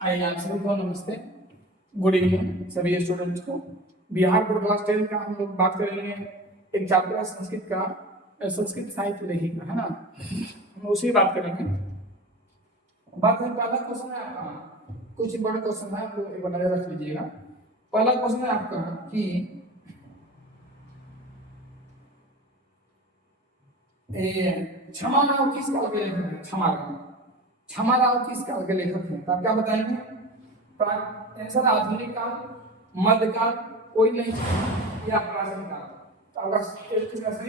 आइए आप सभी को नमस्ते, गुड इवनिंग सभी स्टूडेंट्स को। बिहार बोर्ड क्लास 10 का हम लोग बात करेंगे एक चैप्टर है संस्कृत का, संस्कृत साहित्य लेखिका है ना, हम उसी बात करेंगे। बात है पहला क्वेश्चन है आपका, कुछ बड़ा क्वेश्चन है, आप लोग एक बार नजर रख लीजिएगा। पहला क्वेश्चन है आपका कि क्षमा राव किस काल के लेखक हैं? क्षमा राव किस काल के लेखक हैं? तो आप क्या बताएंगे? आंसर आधुनिक काल, मध्यकाल, कोई नहीं, या प्राचीन काल। तो आपका सही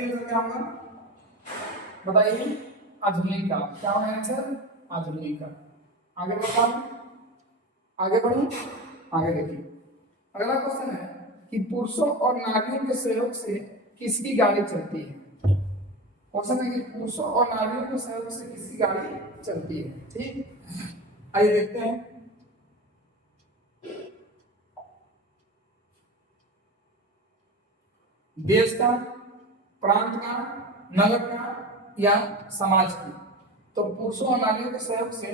आंसर क्या होगा बताइए? आधुनिक काल। क्या होगा आंसर? आधुनिक काल। आगे बताओ, आगे बढ़ो, आगे देखिए। अगला क्वेश्चन है कि पुरुषों और नारियों के सहयोग से किसकी गाड़ी चलती है? क्वेश्चन है कि पुरुषों और नारियों के सहयोग से किसकी गाड़ी चलती है। ठीक, आइए देखते हैं। देश का, प्रांत का, नगर का या समाज की? तो पुरुषों और नारियों के सहयोग से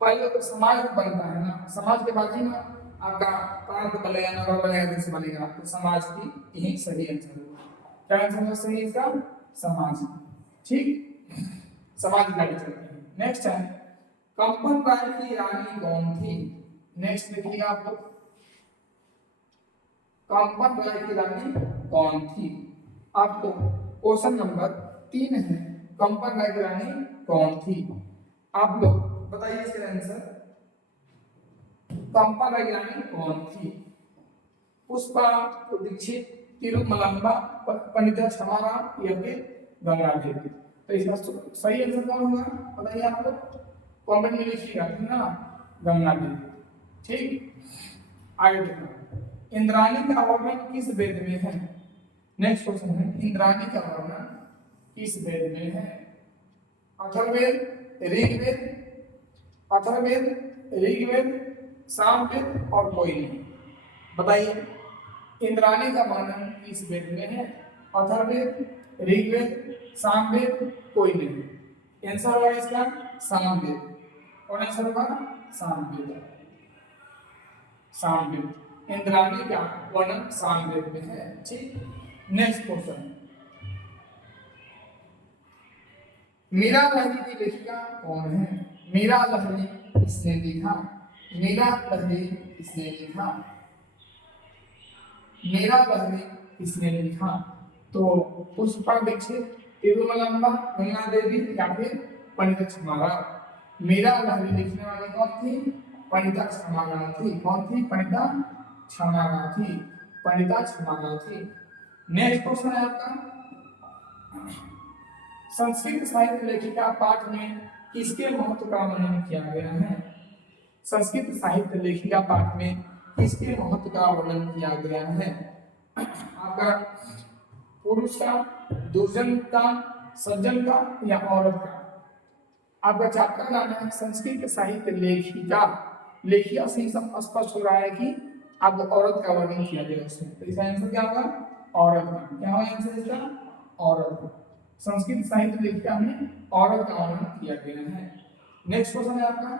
पहले तो समाज बनता है ना, समाज के बाद ही ना आपका प्रांत बनेगा, नगर बनेगा, देश बनेगा। तो समाज की यही सही आंसर होगा। क्या आंसर है सही इसका? समाज। ठीक, समाज की गाड़ी चलती है। नेक्स्ट है कंपन राय की रानी कौन थी? नेक्स्ट देखिएगा आप लोग, कंपन राय की रानी कौन थी? आपको क्वेश्चन नंबर 3 है, कंपन राय की रानी कौन थी? आप लोग बताइए इसका आंसर। कंपन राय की रानी कौन थी? पुष्पा दीक्षित, तिरुमलंबा, पंडिता क्षमाराव या फिर गंगा देवी? तो इसका सही आंसर कौन होगा बताइए आप लोग, कमेंट में लिखिएगा, ठीक ना? गंगा देवी। ठीक, आगे देखो, इंद्राणी का वर्णन किस वेद में है? नेक्स्ट क्वेश्चन है, इंद्राणी का वर्णन किस वेद में है? अथर्ववेद, ऋग्वेद, अथर्ववेद, ऋग्वेद, सामवेद और कोई नहीं? बताइए, इंद्राणी का वर्णन किस वेद में है? अथर्ववेद, ऋग्वेद, सामवेद, कोई नहीं? आंसर होगा इसका सामवेद। और आंसर होगा सामवेद। सामवेद, इंद्राणी का वर्णन सामवेद में है। ठीक, नेक्स्ट क्वेश्चन, मीरा लहरी की लेखिका कौन है? मीरा लहरी किसने लिखा? मीरा लहरी किसने लिखा? मीरा लहरी किसने लिखा? तो पुष्पा दीक्षित, तिरुमलंबा, गंगा देवी या फिर पंडित क्षमाराव? मीरा लहरी लिखने वाली कौन थी? पंडिता क्षमाराव थी। कौन थी? पंडिता क्षमाराव थी। पंडिता क्षमाराव थी। नेक्स्ट क्वेश्चन है आपका, संस्कृत साहित्य लेखिका पाठ में किसके महत्व का वर्णन किया गया है? संस्कृत साहित्य लेखिका पाठ में किसके महत्व का वर्णन किया गया है? आपका पुरुष का, दुर्जन का, सज्जन का या औरत का? आपका चैप्टर नाम है संस्कृत साहित्य लेखिका। लेखिका से सब स्पष्ट हो रहा है कि आपको औरत का वर्णन किया गया उसमें। तो इसका आंसर क्या होगा? औरत का। क्या होगा आंसर इसका? औरत का। संस्कृत साहित्य लेखिका में औरत का वर्णन किया गया है। नेक्स्ट क्वेश्चन है आपका,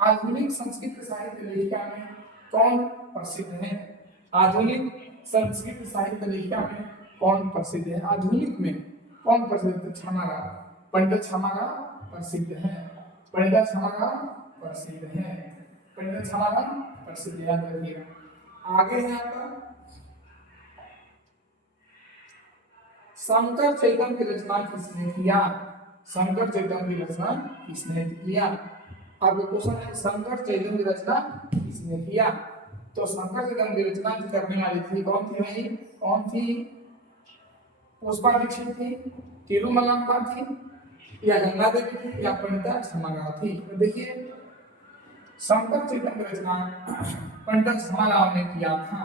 आधुनिक संस्कृत साहित्य लेखिका में कौन प्रसिद्ध है? आधुनिक संस्कृत साहित्य लेखिका में कौन प्रसिद्ध है? आधुनिक में कौन प्रसिद्ध है? क्षमाराव, पंडित क्षमाराव प्रसिद्ध है। पंडित क्षमाराव प्रसिद्ध है। पंडित क्षमाराव प्रसिद्ध, याद रखिएगा। आगे है आपका, शंकर चैतन्य की रचना किसने किया? शंकर चैतन्य की रचना किसने किया? आपका क्वेश्चन है शंकर चैतन्य की रचना किसने किया? तो शंकर चैतन्य की रचना करने वाली थी कौन थी भाई? कौन थी? पुष्पा दीक्षित थी, तिरुमलंबा थी या गंगा देवी थी या पंडिता क्षमाराव थी? तो देखिए, शंकर चैतन्य की रचना पंडित क्षमाराव ने किया था।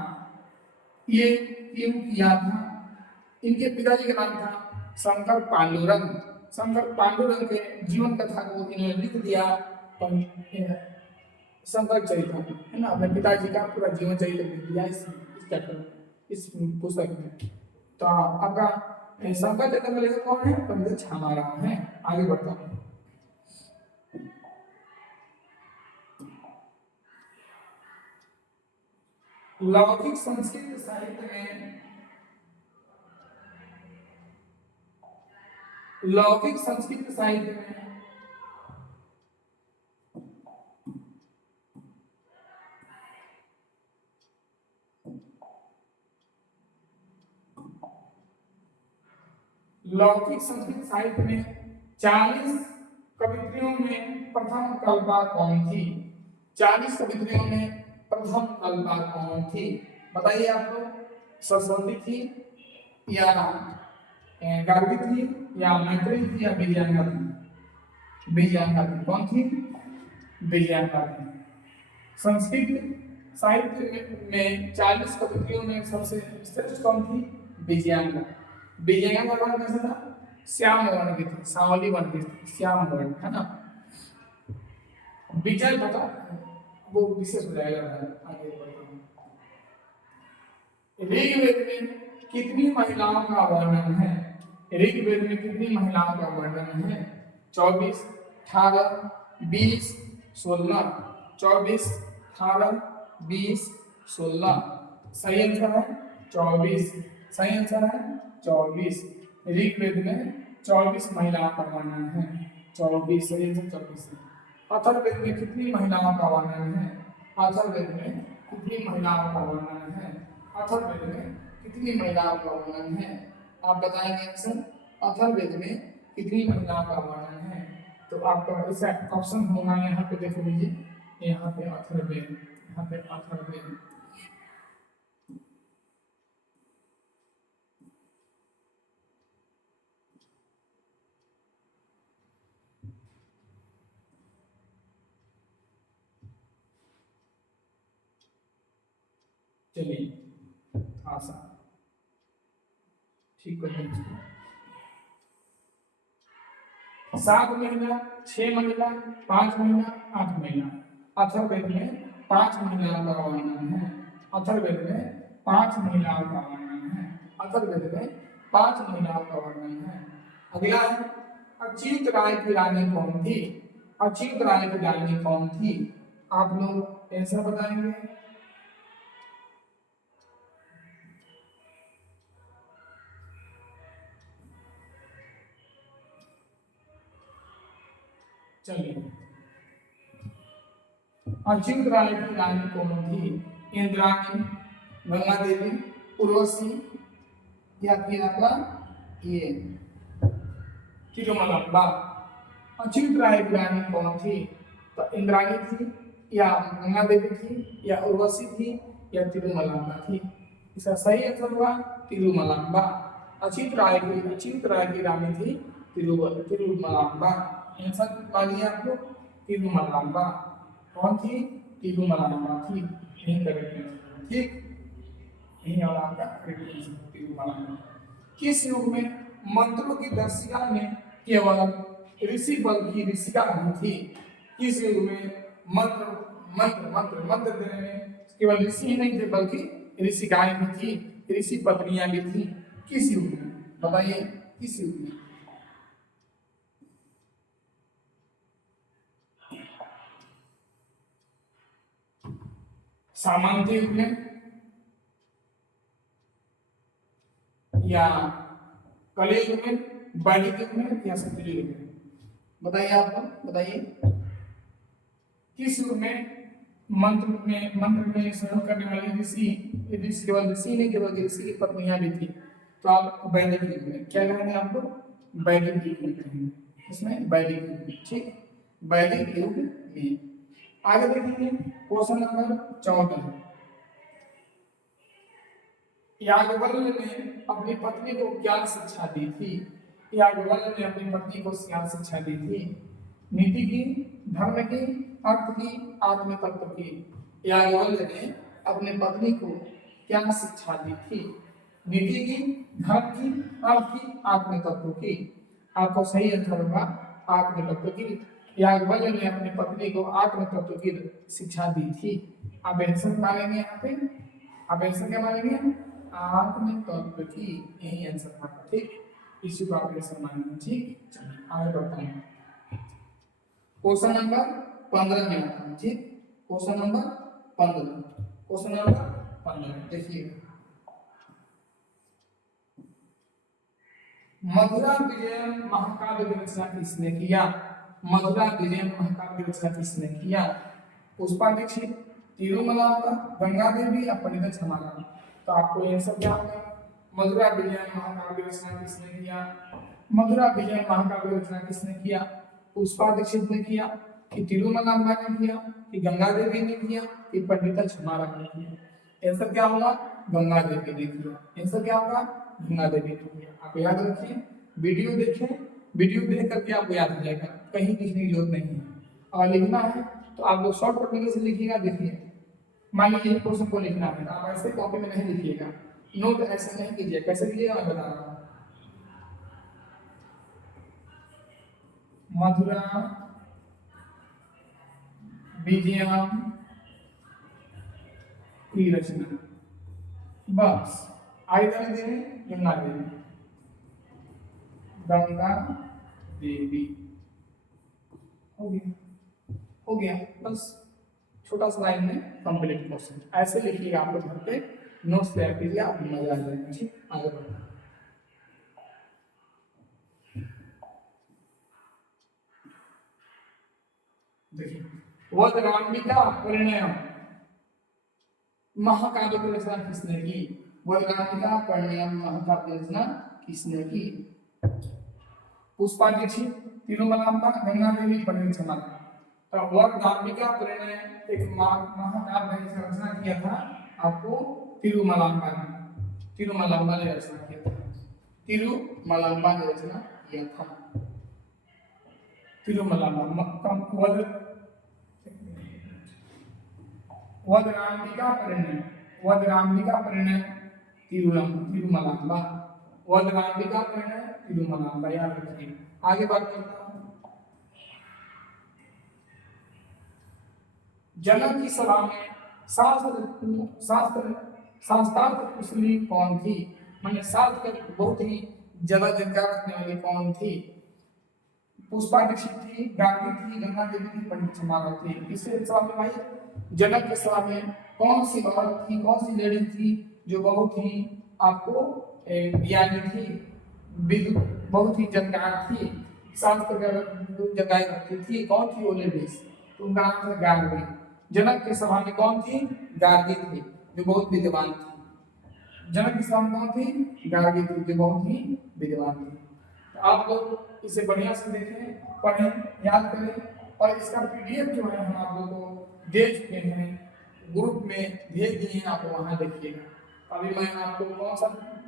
ये क्यों किया था? इनके पिताजी का नाम था शंकर पांडुरंग। शंकर पांडुरंग के जीवन कथा को इन्होंने लिख दिया शंकर चरित्र, है ना, अपने पिताजी का पूरा जीवन चरित्र लिख दिया इस चैप्टर में, इस पुस्तक में। तो आपका शंकर चरित्र में लेखक कौन है? पंडित क्षमाराव है। आगे बढ़ता हूँ, लौकिक संस्कृत साहित्य में लौकिक संस्कृत साहित्य में लौकिक संस्कृत साहित्य में 40 कवित्रियों में प्रथम कल्पा कौन थी? 40 कवित्रियों में प्रथम कल्पा कौन थी? बताइए आप लोग। सरस्वती थी या गार्गी थी या मैत्रेयी थी या विजयंगा थी? विजयंगा थी। कौन थी? विजयंगा थी। संस्कृत साहित्य में 40 कवित्रियों में सबसे श्रेष्ठ कौन थी? विजयंगा। विजयंगा का वर्ण कैसा था? श्याम वर्ण की थी, सांवली वर्ण की थी, श्याम वर्ण, है ना। विजय बता वो विशेष हो जाएगा। आगे बढ़ता हूं। ऋग्वेद में कितनी महिलाओं का वर्णन है? ऋग्वेद में कितनी महिलाओं का वर्णन है? 24, 18, 20, 16। 24, 18, 20, 16। सही आंसर है 24। सही आंसर है 24। ऋग्वेद में 24 महिलाओं का वर्णन है। 24 सही आंसर 24 है। अथर्ववेद में कितनी महिलाओं का वर्णन है? अथर्ववेद में कितनी महिलाओं का वर्णन है? अथर्ववेद में कितनी महिलाओं का वर्णन है? आप बताएंगे आंसर। अथर्ववेद में कितनी महिलाओं का वर्णन है? तो आपका ऐसा ऑप्शन होगा, यहाँ पे देख लीजिए, यहाँ पे अथर्ववेद, यहाँ पे अथर्ववेद। चलिए आशा ठीक कर दीजिए। 7 महीना, 6 महीना, 5 महीना, 8 महीना। अथर्ववेद में 5 महिलाओं का वर्णन है। अथर्ववेद में 5 महिलाओं का वर्णन है। अथर्ववेद में 5 महिलाओं का वर्णन है। अगला है अच्युत राय की रानी कौन थी? अच्युत राय की रानी कौन थी? आप लोग आंसर बताएंगे। चलिए, अच्युत राय की रानी कौन थी? इंद्राणी, गंगा देवी, उर्वशी या फिर आपका ये तिरुमलंबा। अच्युत राय की रानी कौन थी? तो इंद्राणी थी या गंगा देवी थी या उर्वशी थी या तिरुमलंबा थी? इसका सही आंसर हुआ तिरुमलंबा। अच्युत राय की रानी थी तिरुमलंबा। आंसर मानिए आप लोग तिरुमलंबा। कौन थी? तिरुमलंबा थी। यही करेक्ट आंसर। ठीक, यही वाला आपका करेक्ट आंसर तिरुमलंबा। किस युग में मंत्रों की दर्शिका में केवल ऋषि बल की ऋषिका नहीं थी? किस युग में मंत्र मंत्र मंत्र मंत्र देने में केवल ऋषि ही नहीं थे बल्कि ऋषिकाएं भी थी, ऋषि पत्नियां भी थी? किस युग में? बताइए किस युग में? सामंत युग में या कलयुग में, वैदिक युग में या सतयुग युग में? बताइए आप लोग, बताइए किस युग में मंत्र में सहयोग करने वाली ऋषि ऋषि केवल ऋषि नहीं केवल ऋषि की पत्नियां भी थी? तो आप वैदिक युग में क्या कहेंगे? आप लोग वैदिक युग में कहेंगे। इसमें वैदिक युग में। ठीक, वैदिक युग में। आगे देखेंगे क्वेश्चन नंबर 14। याज्ञवल्क्य ने अपनी पत्नी को क्या शिक्षा दी थी? याज्ञवल्क्य ने अपनी पत्नी को क्या शिक्षा दी थी? नीति की, धर्म की, अर्थ की, आत्म तत्व की? याज्ञवल्क्य ने अपनी पत्नी को क्या शिक्षा दी थी? नीति की, धर्म की, अर्थ की, आत्म तत्व की? आपको सही आंसर होगा आत्म तत्व की। याज्ञवल्क्य ने अपनी पत्नी को आत्म तत्व की शिक्षा दी थी। आप आंसर मानेंगे यहाँ पे? आप आंसर क्या मानेंगे? आत्म तत्व की। यही आंसर था। ठीक, इसी को आप आंसर मानेंगे। ठीक, चलिए आगे बढ़ते हैं। क्वेश्चन नंबर 15 में आता है। ठीक, क्वेश्चन नंबर 15। Question number 15। देखिए मधुरा विजय महाकाव्य की रचना किसने किया? मधुरा विजय महाकाव्य की रचना किसने किया? पुष्पा दीक्षित, तिरुमलांबा, गंगा देवी या पंडित छमाराम। तो आपको ये सब क्या होगा? मधुरा विजय महाकाव्य की रचना किसने किया? मधुरा विजय महाकाव्य की रचना किसने किया? पुष्पा दीक्षित ने किया, कि तिरुमलांबा ने किया, कि गंगा देवी ने किया, कि पंडित छमाराम ने किया? ये सब क्या होगा? गंगा देवी ने किया। ये सब क्या होगा? गंगा देवी ने किया। आप याद रखिए, वीडियो देखें, वीडियो देख करके आपको याद हो जाएगा, कहीं लिखने की जरूरत नहीं है। और लिखना है तो आप लोग शॉर्ट कट से लिखिएगा। देखिए मान लीजिए क्वेश्चन को लिखना है, आप ऐसे कॉपी में नहीं लिखिएगा, नोट ऐसे नहीं कीजिए। कैसे कीजिएगा मैं बता रहा हूँ। मधुरा विजय की रचना, बस आइदर देवी गंगा देवी, गंगा देवी। हो गया बस, छोटा सा लाइन में कंप्लीट क्वेश्चन। ऐसे लिखिएगा, आप लोग घर पे नोट्स तैयार कीजिए, आप मजा आ जाएगा। ठीक, आगे बढ़ो। देखिए वज्रांबिका परिणय महाकाव्य की रचना किसने की? वज्रांबिका परिणय महाकाव्य रचना किसने की? पुष्पा दीक्षित, तिरुमलांबा, गंगा देवी, पंडित छमाराम। तो वज्रांबिका परिणय एक महाकाव्य की रचना किया था आपको तिरुमलांबा ने। तिरुमलांबा ने रचना किया था। तिरुमलांबा ने रचना किया था। तिरुमलांबा वज्रांबिका परिणय, वज्रांबिका परिणय तिरुमलांबा, वज्रांबिका परिणय तिरुमलांबा, याद रखिए। आगे बात करता हूं। जनक की सभा में शास्त्रार्थ कुशली कौन थी? मैंने शास्त्र का बहुत ही ज्यादा जानकार रखने वाली कौन थी? पुष्पा दीक्षित थी, गांधी थी, गंगा देवी थी, पंडित छमाराम थी। किसके सभा में भाई? जनक के सभा में कौन सी औरत थी, कौन सी लेडी थी जो बहुत ही आपको ज्ञानी थी, बहुत ही जानकार थी, शास्त्र का जगाए रखती थी? कौन थी वो लेडीज? तो उनका नाम था गार्गी। जनक के सभा में कौन थी? गार्गी थी, जो बहुत विद्वान थी। जनक की सभा में कौन थी? गार्गी थी, जो बहुत ही विद्वान थी। तो आप लोग इसे बढ़िया से देखें, पढ़ें, याद करें। और इसका पीडीएफ जो है हम आप लोगों को दे चुके हैं, ग्रुप में भेज दिए हैं, आप वहां देखिएगा। अभी मैं आपको कौन सा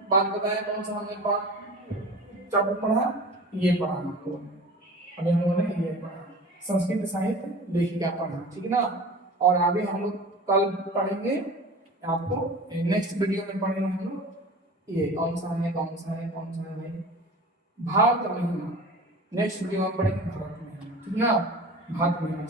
बात बताया, कौन सा हमने बात चैप्टर पढ़ा? ये पढ़ा आपको, अभी हम लोगों ने ये पढ़ा, संस्कृत साहित्य लेखिका पढ़ा, ठीक ना। और आगे हम लोग कल पढ़ेंगे, आपको नेक्स्ट वीडियो में पढ़ेंगे हम लोग ये कौन सा है भाई, भारत महीना। नेक्स्ट वीडियो में पढ़ेंगे भारत महीना, ठीक ना। भारत महीना